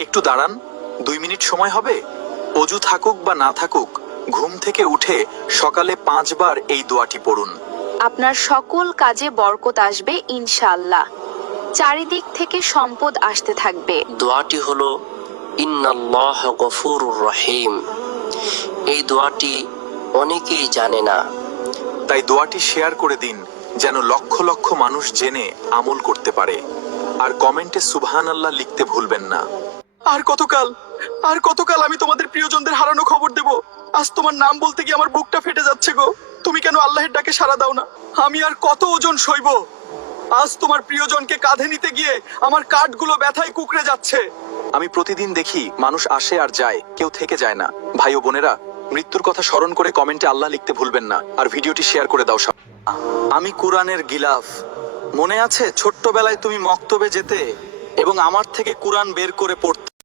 একটু দাঁড়ান, 2 মিনিট সময় হবে? অজু থাকুক বা না থাকুক, ঘুম থেকে উঠে সকালে 5 বার এই দোয়াটি পড়ুন। আপনার সকল কাজে বরকত আসবে ইনশাআল্লাহ। চারিদিক থেকে সম্পদ আসতে থাকবে। দোয়াটি হলো ইন্নাল্লাহ গফুরুর রহিম। এই দোয়াটি অনেকেই জানে না, তাই দোয়াটি শেয়ার করে দিন, যেন লক্ষ লক্ষ মানুষ জেনে আমল করতে পারে। আর কমেন্টে সুবহানাল্লাহ লিখতে ভুলবেন না। আর কতকাল আমি তোমাদের প্রিয়জনদের হারানো খবর দেব? আজ তোমার নাম বলতে গিয়ে আমার বুকটা ফেটে যাচ্ছে গো। তুমি কেন আল্লাহের ডাকে সাড়া দাও না? আমি আর কত ওজন সইব? আজ তোমার প্রিয়জনকে কাঁধে নিতে গিয়ে আমার কাঠগুলো ব্যথায় কুকড়ে যাচ্ছে। আমি প্রতিদিন দেখি মানুষ আসে আর যায়, কেউ থেকে যায় না। ভাই ও বোনেরা, মৃত্যুর কথা স্মরণ করে কমেন্টে আল্লাহ লিখতে ভুলবেন না, আর ভিডিওটি শেয়ার করে দাও সব। আমি কুরআনের গিলাফ। মনে আছে ছোট্টবেলায় তুমি মক্তবে যেতে এবং আমার থেকে কুরআন বের করে পড়তে?